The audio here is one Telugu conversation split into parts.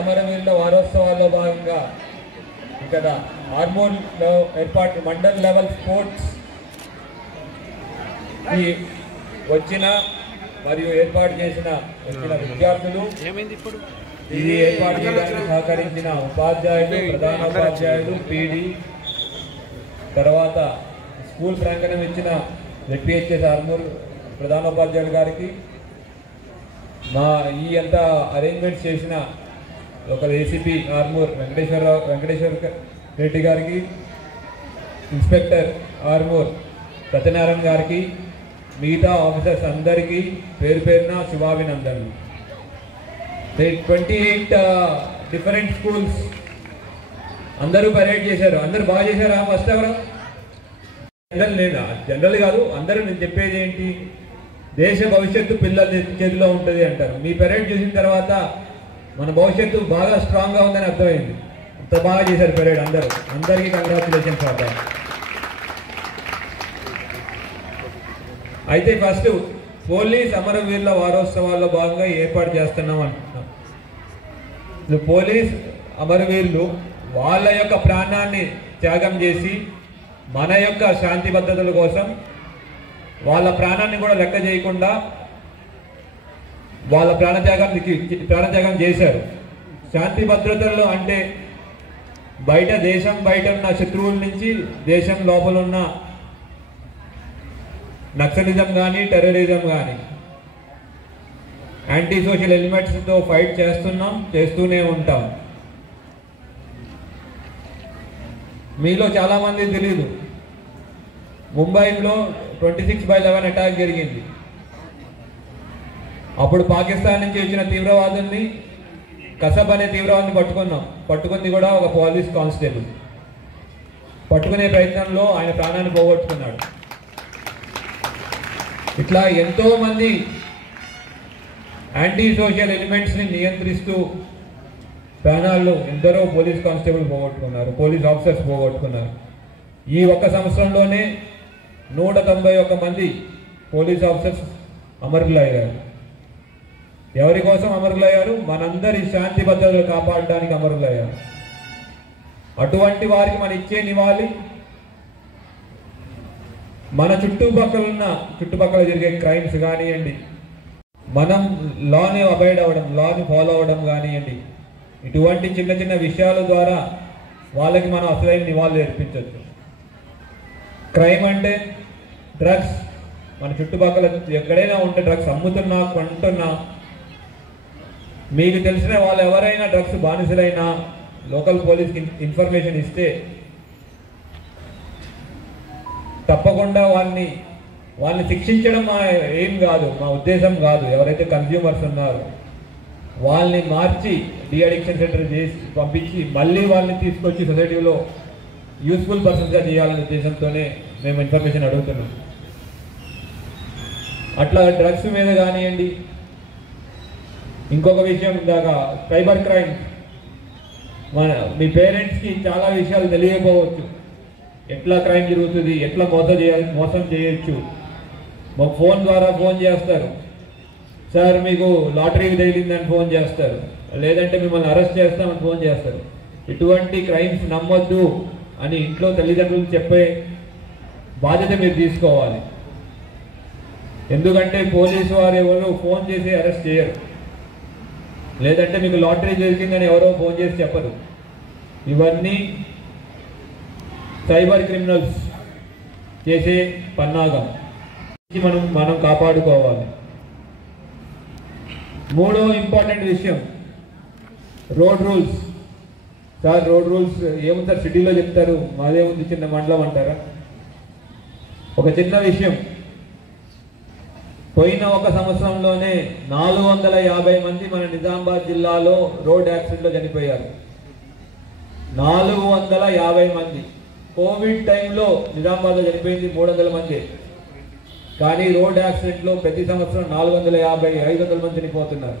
అమరవీరుల వారోత్సవాల్లో భాగంగా ఇక్కడ ఆర్మూర్లో ఏర్పాటు మండల్ లెవెల్ స్పోర్ట్స్ వచ్చిన మరియు ఏర్పాటు చేసిన విద్యార్థులు, ఇది ఏర్పాటు చేయడానికి సహకరించిన ఉపాధ్యాయులు, ప్రధానోపాధ్యాయులు, పీడి, తర్వాత స్కూల్ ప్రాంగణం ఇచ్చిన జెడ్పీహెచ్ఎస్ ఆర్మూర్ ప్రధానోపాధ్యాయులు గారికి, మా ఈ అంతా అరేంజ్మెంట్స్ చేసిన లోకల్ ఏసీపీ ఆర్మూర్ వెంకటేశ్వర రెడ్డి గారికి, ఇన్స్పెక్టర్ ఆర్మూర్ సత్యనారాయణ గారికి, మిగతా ఆఫీసర్స్ అందరికీ పేరు పేరున శుభాభినందనలు. 28 డిఫరెంట్ స్కూల్స్ అందరూ పరేడ్ చేశారు. అందరూ బాగా చేశారా? ఫస్ట్ ఎవరు? జనరల్ కాదు, అందరూ నేను చెప్పేది ఏంటి, దేశ భవిష్యత్తు పిల్లల చేతిలో ఉంటుంది అంటారు. మీ పరేడ్ చూసిన తర్వాత మన భవిష్యత్తు బాగా స్ట్రాంగ్గా ఉందని అర్థమైంది. అంత బాగా చేశారు పరేడ్. అందరికీ కంగ్రాచులేషన్స్ అబ్బా. అయితే ఫస్ట్ పోలీస్ అమరవీరుల వారోత్సవాల్లో భాగంగా ఏర్పాటు చేస్తున్నాం అంటున్నాం. పోలీస్ అమరవీరులు వాళ్ళ యొక్క ప్రాణాన్ని త్యాగం చేసి మన యొక్క శాంతి భద్రతల కోసం వాళ్ళ ప్రాణాన్ని కూడా లెక్క చేయకుండా వాళ్ళ ప్రాణత్యాగం చేశారు. శాంతి భద్రతల్లో అంటే దేశం బయట ఉన్న శత్రువుల నుంచి దేశం లోపల ఉన్న నక్సలిజం కానీ, టెర్రరిజం కానీ, యాంటీ సోషల్ ఎలిమెంట్స్తో ఫైట్ చేస్తూనే ఉంటాం. మీలో చాలామంది తెలీదు, ముంబైలో 26/11 అటాక్ జరిగింది. అప్పుడు పాకిస్తాన్ నుంచి వచ్చిన తీవ్రవాదుల్ని, కసబ్ అనే తీవ్రవాదిని పట్టుకుంది కూడా ఒక పోలీస్ కానిస్టేబుల్. పట్టుకునే ప్రయత్నంలో ఆయన ప్రాణాన్ని పోగొట్టుకున్నాడు. ఇట్లా ఎంతోమంది యాంటీ సోషల్ ఎలిమెంట్స్ని నియంత్రిస్తూ ప్రాణాలు ఎందరో పోలీస్ కానిస్టేబుల్ పోగొట్టుకున్నారు, పోలీస్ ఆఫీసర్స్ పోగొట్టుకున్నారు. ఈ ఒక్క సంవత్సరంలోనే 191 మంది పోలీస్ ఆఫీసర్స్ అమరులయ్యారు. ఎవరి కోసం అమరులయ్యారు? మనందరి శాంతి భద్రతలు కాపాడడానికి అమరులయ్యారు. అటువంటి వారికి మనం ఇచ్చే నివాళి మన చుట్టుపక్కల జరిగే క్రైమ్స్ కానివ్వండి, మనం లాని అబైడ్ అవ్వడం, లాని ఫాలో అవ్వడం కానివ్వండి, ఇటువంటి చిన్న చిన్న విషయాల ద్వారా వాళ్ళకి మనం అసలైన నివాళులు అర్పించవచ్చు. క్రైమ్ అంటే డ్రగ్స్, మన చుట్టుపక్కల ఎక్కడైనా ఉంటే డ్రగ్స్ అమ్ముతున్నా, కొంటున్నా, మీకు తెలిసిన వాళ్ళు ఎవరైనా డ్రగ్స్ బానిసలైనా లోకల్ పోలీస్కి ఇన్ఫర్మేషన్ ఇస్తే తప్పకుండా వాళ్ళని శిక్షించడం మా ఏం కాదు, మా ఉద్దేశం కాదు. ఎవరైతే కన్స్యూమర్స్ ఉన్నారో వాళ్ళని మార్చి డీఅడిక్షన్ సెంటర్ చేసి పంపించి మళ్ళీ వాళ్ళని తీసుకొచ్చి సొసైటీలో యూస్ఫుల్ పర్సన్స్గా చేయాలనే ఉద్దేశంతోనే మేము ఇన్ఫర్మేషన్ అడుగుతున్నాం. అట్లా డ్రగ్స్ మీద కానివ్వండి, ఇంకొక విషయం ఇందాక సైబర్ క్రైమ్, మీ పేరెంట్స్కి చాలా విషయాలు తెలియకపోవచ్చు. ఎట్లా క్రైమ్ జరుగుతుంది, ఎట్లా మోసం చేయొచ్చు. మాకు ఫోన్ ద్వారా ఫోన్ చేస్తారు, సార్ మీకు లాటరీకి తగిలిందని ఫోన్ చేస్తారు, లేదంటే మిమ్మల్ని అరెస్ట్ చేస్తామని ఫోన్ చేస్తారు. ఇటువంటి క్రైమ్స్ నమ్మొద్దు అని ఇంట్లో తల్లిదండ్రులు చెప్పే బాధ్యత మీరు తీసుకోవాలి. ఎందుకంటే పోలీసు వారు ఎవరు ఫోన్ చేసి అరెస్ట్ చేయరు, లేదంటే మీకు లాటరీ జరిగిందని ఎవరో ఫోన్ చేసి చెప్పరు. ఇవన్నీ సైబర్ క్రిమినల్స్ చేసే పన్నాగం, మనం కాపాడుకోవాలి. మూడో ఇంపార్టెంట్ విషయం road rules. Sir road rules ఏముంది సార్, సిటీలో చెప్తారు, మాదేముంది చిన్న మండలం అంటారా? ఒక చిన్న విషయం, పోయిన ఒక సంవత్సరంలోనే 450 మంది మన నిజామాబాద్ జిల్లాలో రోడ్ యాక్సిడెంట్లో చనిపోయారు. 450 మంది. కోవిడ్ టైంలో నిజామాబాద్లో చనిపోయింది 300 మంది. కానీ రోడ్ యాక్సిడెంట్లో ప్రతి సంవత్సరం 450-500 మంది చనిపోతున్నారు.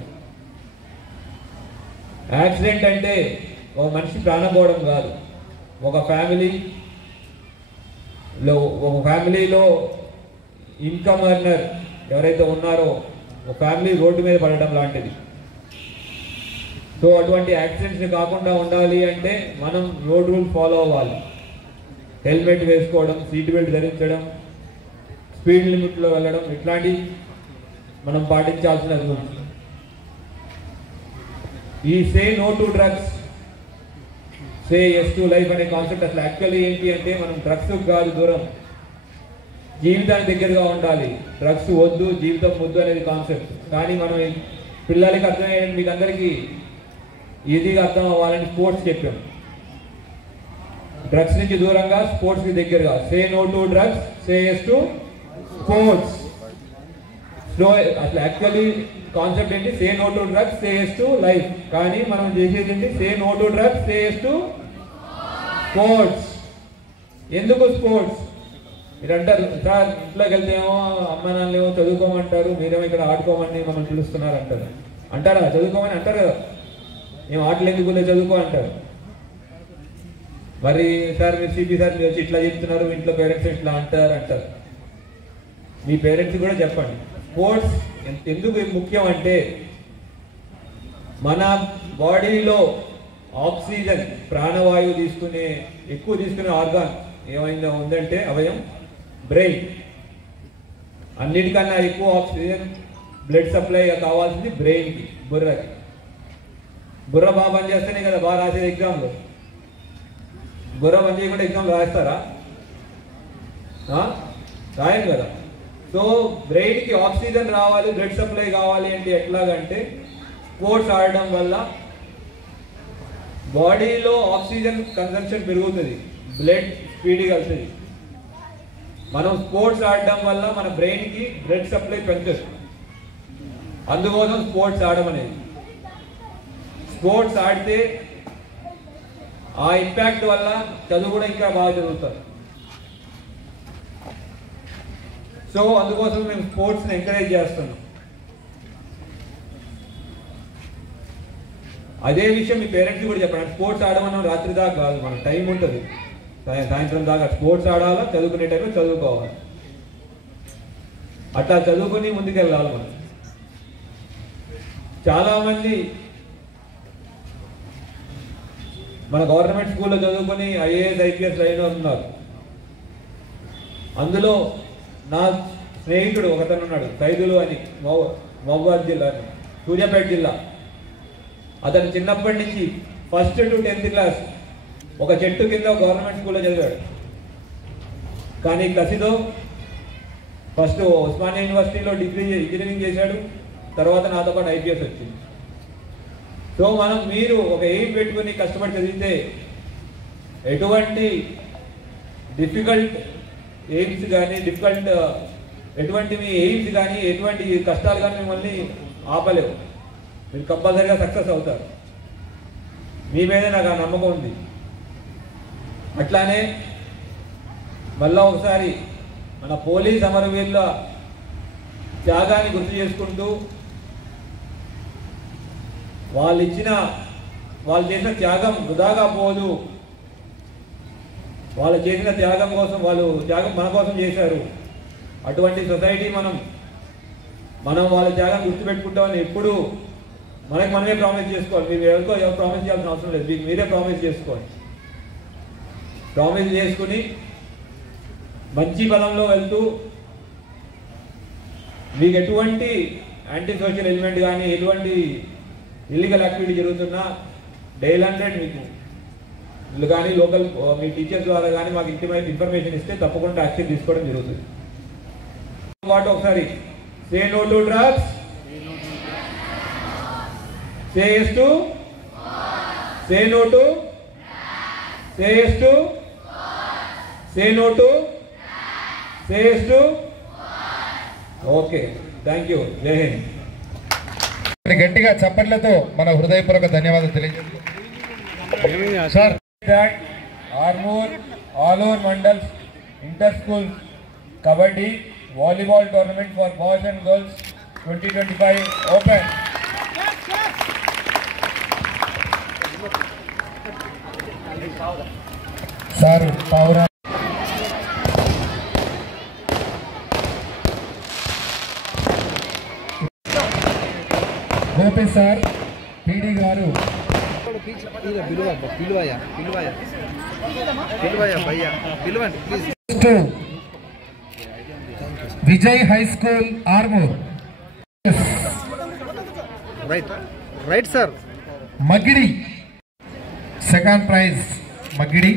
యాక్సిడెంట్ అంటే ఒక మనిషి ప్రాణం పోవడం కాదు, ఒక ఫ్యామిలీలో ఇన్కమ్ ఎర్నర్ ఎవరైతే ఉన్నారో ఒక ఫ్యామిలీ రోడ్డు మీద పడడం లాంటిది. సో అటువంటి యాక్సిడెంట్స్ కాకుండా ఉండాలి అంటే మనం రోడ్ రూల్ ఫాలో అవ్వాలి. హెల్మెట్ వేసుకోవడం, సీట్ బెల్ట్ ధరించడం, స్పీడ్ లిమిట్లో వెళ్ళడం, ఇట్లాంటివి మనం పాటించాల్సిన రూల్స్. ఈ say no to drugs, say yes to life అనే కాన్సెప్ట్ అసలు యాక్చువల్లీ ఏంటి అంటే మనం డ్రగ్స్ కాదు దూరం, జీవితానికి దగ్గరగా ఉండాలి. డ్రగ్స్ వద్దు, జీవితం వద్దు అనేది కాన్సెప్ట్. కానీ మనం పిల్లలకి అర్థమయ్యేది, మీకు అందరికీ ఈజీగా అర్థం అవ్వాలని స్పోర్ట్స్ చెప్పాం. డ్రగ్స్ నుంచి దూరంగా, స్పోర్ట్స్కి దగ్గరగా. Say no to drugs, say yes to sports. So అసలు యాక్చువల్లీ కాన్సెప్ట్ ఏంటి? Say no to drugs, say yes to life. కానీ మనం చేసేది ఏంటి? Say no to drugs, say yes to sports. ఎందుకు స్పోర్ట్స్? మీరు అంటారు, సార్ ఇంట్లోకి వెళ్తేమో అమ్మ నాన్నేమో చదువుకోమంటారు, మీరేమో ఇక్కడ ఆడుకోమని మమ్మల్ని పిలుస్తున్నారు అంటారు. అంటారా? చదువుకోమని అంటారు కదా, మేము ఆటలు ఎందుకు చదువుకో అంటారు. మరి సార్ మీరు సిపి సార్ మీరు వచ్చి ఇట్లా చెప్తున్నారు, ఇంట్లో పేరెంట్స్ ఇట్లా అంటారు. మీ పేరెంట్స్ కూడా చెప్పండి. స్పోర్ట్స్ ఎందుకు ముఖ్యం అంటే మన బాడీలో ఆక్సిజన్, ప్రాణవాయువు ఎక్కువ తీసుకునే ఆర్గాన్ ఏమైందో ఉందంటే అవయం బ్రెయిన్. అన్నిటికన్నా ఎక్కువ ఆక్సిజన్ బ్లడ్ సప్లై కావాల్సింది బ్రెయిన్కి, బుర్రకి. బుర్ర బాగా పనిచేస్తేనే కదా బాగా రాసేది ఎగ్జామ్లో. బుర్ర పని చేయకుండా ఎగ్జామ్ రాస్తారా? రాయను కదా. సో బ్రెయిన్కి ఆక్సిజన్ రావాలి, బ్లడ్ సప్లై కావాలి అంటే ఎట్లాగంటే స్పోర్ట్స్ ఆడడం వల్ల బాడీలో ఆక్సిజన్ కన్సంప్షన్ పెరుగుతుంది, బ్లడ్ స్పీడ్గా వెళ్తుంది. మనం స్పోర్ట్స్ ఆడడం వల్ల మన బ్రెయిన్కి బ్లడ్ సప్లై పెంచుతుంది. అందుకోసం స్పోర్ట్స్ ఆడడం అనేది. స్పోర్ట్స్ ఆడితే ఆ ఇంపాక్ట్ వల్ల చదువు కూడా ఇంకా బాగా చదువుతారు. సో అందుకోసం మేము స్పోర్ట్స్ని ఎంకరేజ్ చేస్తున్నాం. అదే విషయం మీ పేరెంట్స్ కూడా చెప్పండి. స్పోర్ట్స్ ఆడమన్నాం రాత్రి దాకా కాదు, మన టైం ఉంటుంది, సాయంత్రం దాకా స్పోర్ట్స్ ఆడాలా, చదువుకునే టైంలో చదువుకోవాలి. అట్లా చదువుకుని ముందుకెళ్ళాలి మనం. చాలామంది మన గవర్నమెంట్ స్కూల్లో చదువుకొని ఐఏఎస్ ఐపీఎస్ లైన్ ఉన్నారు. అందులో నా స్నేహితుడు ఒకతను ఉన్నాడు, సైదులు అని, మహబూబాద్ జిల్లా, సూర్యాపేట జిల్లా. అతను చిన్నప్పటి నుంచి 1st to 10th క్లాస్ ఒక చెట్టు కింద గవర్నమెంట్ స్కూల్లో చదివాడు. కానీ కసితో ఫస్ట్ ఉస్మానియా యూనివర్సిటీలో ఇంజనీరింగ్ చేశాడు, తర్వాత నాతో పాటు ఐపీఎస్ వచ్చింది. సో మీరు ఒక ఎయిమ్ పెట్టుకుని కష్టపడి చదివితే ఎటువంటి డిఫికల్ట్ ఎయిమ్స్ కానీ ఎటువంటి మీ ఎయిమ్స్ కానీ ఎటువంటి కష్టాలు కానీ మిమ్మల్ని ఆపలేవు. మీరు కంపల్సరీగా సక్సెస్ అవుతారు. మీ మీదే నాకు ఆ నమ్మకం ఉంది. అట్లానే మళ్ళా ఒకసారి మన పోలీస్ అమరవీరుల త్యాగాన్ని గుర్తు చేసుకుంటూ వాళ్ళు చేసిన త్యాగం వృధాగా పోదు. వాళ్ళు చేసిన త్యాగం కోసం, వాళ్ళు త్యాగం మన కోసం చేశారు. అటువంటి సొసైటీ మనం వాళ్ళ త్యాగం గుర్తుపెట్టుకుంటామని ఎప్పుడు మనమే ప్రామిస్ చేసుకోవాలి. మీరు ఎవరికో ప్రామిస్ చేయాల్సిన అవసరం లేదు, మీకు మీరే ప్రామిస్ చేసుకోండి. ప్రామిస్ చేసుకుని మంచి బలంలో వెళ్తూ మీకు ఎటువంటి యాంటీ సోషల్ ఎలిమెంట్ కానీ ఎటువంటి ఇల్లీగల్ యాక్టివిటీ జరుగుతున్నా డైల్ 100 మీకు వీళ్ళు కానీ లోకల్ మీ టీచర్స్ ద్వారా కానీ మాకు ఇన్ఫర్మేషన్ ఇస్తే తప్పకుండా యాక్షన్ తీసుకోవడం జరుగుతుంది. వాటి ఒకసారి say no to drugs, say yes to, say no to, say yes to, say no to, say yes to. Okay, thank you. Jai Hind. గట్టిగా చప్పట్లతో మన హృదయపూర్వక ధన్యవాదాలు తెలియజేస్తున్నాం sir. Armoor all over mandals inter school kabaddi volleyball tournament for boys and girls 2025 open. Sir Paura Gopi sir, PD గారు Vijay high school Armoor. Right sir. మగిడి సెకండ్ ప్రైజ్ మగిడి.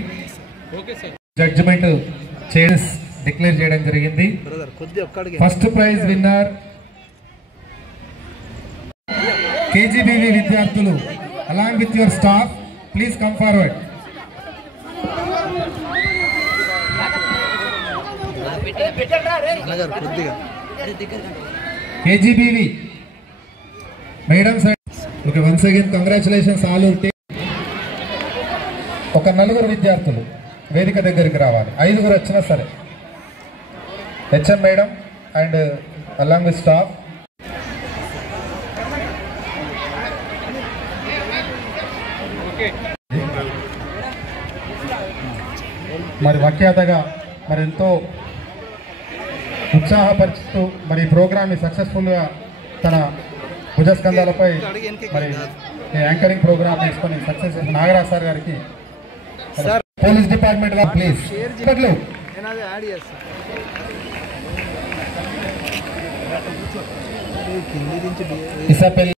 జడ్జిమెంట్ డిక్లేర్ చేయడం జరిగింది. ఫస్ట్ ప్రైజ్ విన్నర్ కేజీబీవీ విద్యార్థులు along with your staff please come forward. KGBV madam sir. Okay, once again congratulations all your team. ఒక నలుగురు విద్యార్థులు వేదిక దగ్గరికి రావాలి. 5గురు వచ్చినా సరే. HM madam and along with staff. మరి వ్యాఖ్యాతగా మరి ఎంతో ఉత్సాహపరుస్తూ మరి ఈ ప్రోగ్రామ్ని సక్సెస్ఫుల్గా తన భుజస్కంధాలపై మరి యాంకరింగ్ ప్రోగ్రామ్ తీసుకొని సక్సెస్ చేసిన నాగరాజ్ సార్ గారికి పోలీస్ డిపార్ట్మెంట్ గా ప్లీజ్ ఇసాపల్లి